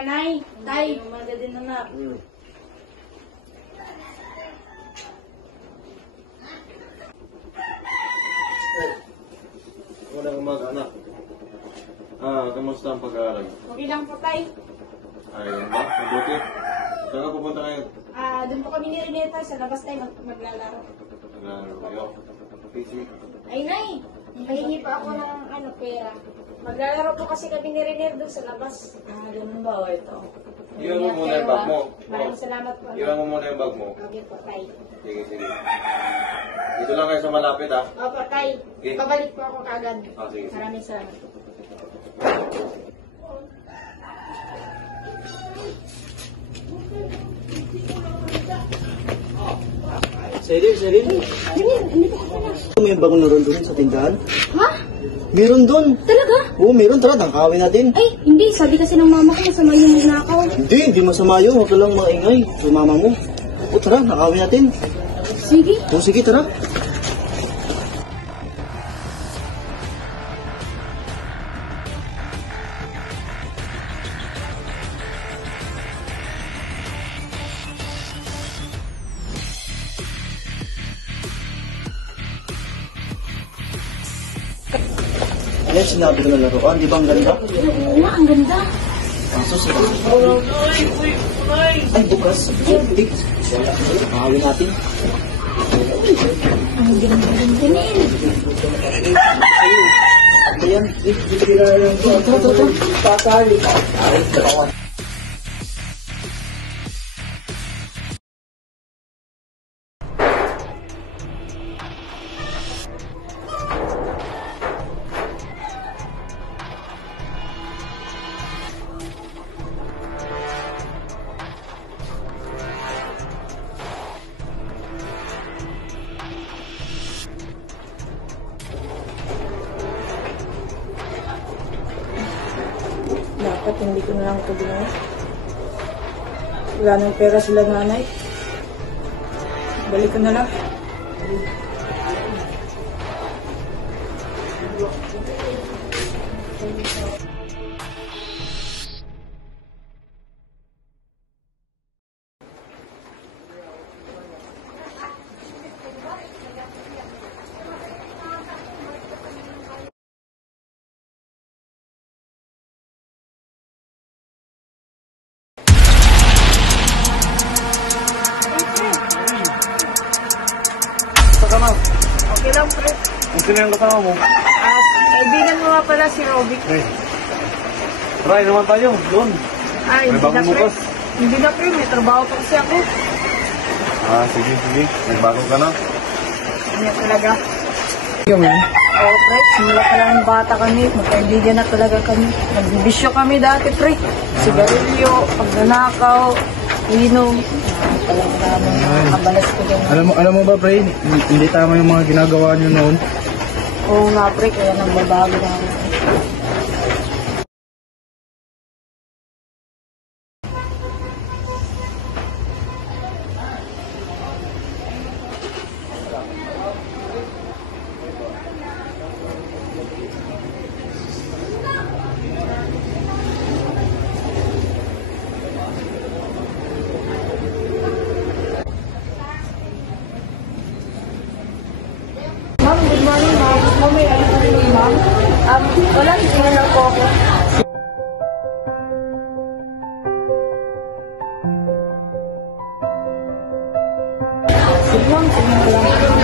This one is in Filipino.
nanay. Tay. Umaga din, anak. Magandang umaga, anak. Kamusta ang pag-aaral? Okay lang po, tay. Ayun ba? Mabuti. Saan ka pupunta ngayon? Doon po kami ni Reneta sa labas tayo maglalaro. Naglalaro kayo. Busy. Ay, nay. Pahingi pa ako ng pera. Maglalaro po kasi kami ni Reneta doon sa labas. Ganun ba? O, ito. Iwan mo muna yung bag mo. Maraming salamat po. Iwan mo muna yung bag mo. Okay po, tay. Sige, sige. Dito lang kayo sa malapit, ha? Opo, tay. Okay. Babalik po ako kagad. Sige. Maraming salamat. Seril. May bagong laro doon sa tindahan? Ha? Meron doon. Talaga? Oo, meron. Tara, tangkawin natin. Ay, hindi. Sabi kasi ng mama ko, masama yung nakaw. Hindi masama yun. Huwag ka lang maingay. Sa mama mo. O tara, nakawin natin. Sige. O sige, tara. Ano sinabi ko na laruan? Di ba ang ganda? Oo nga, ang ganda. Kaso sa ay, bukas. Hindi. Nakawin natin. Ang ganda nil. Ayan. Tara. Dapat hindi ko na lang ito ginawa. Wala nang pera sila nanay. Balik ko na lang. Okay lang, pre. Ang sino yung kasama mo? Kaibigan mo nga pala si Robby. Try naman tayo. Doon. Ay, May hindi bago na, pre. bukas. Hindi na, pre. May trabaho pa kasi ako. Sige. Nagbago ka na. Ganyan talaga. Oo, pre. Simula pa lang bata kami. Magkaibigan na talaga kami. Nagbibisyo kami dati, pre. Sigarilyo, pagnanakaw, inom. Talagang maraming kabalas ko din. Alam mo ba, pre, hindi tama yung mga ginagawa nyo noon. Oo nga, pre. Kaya nagbabago na ako. Ma'am, good morning, ma'am. Ma'am, may ayos na rin, ma'am. Wala, tingnan lang po ako. Sige, ma'am. Sige, lang.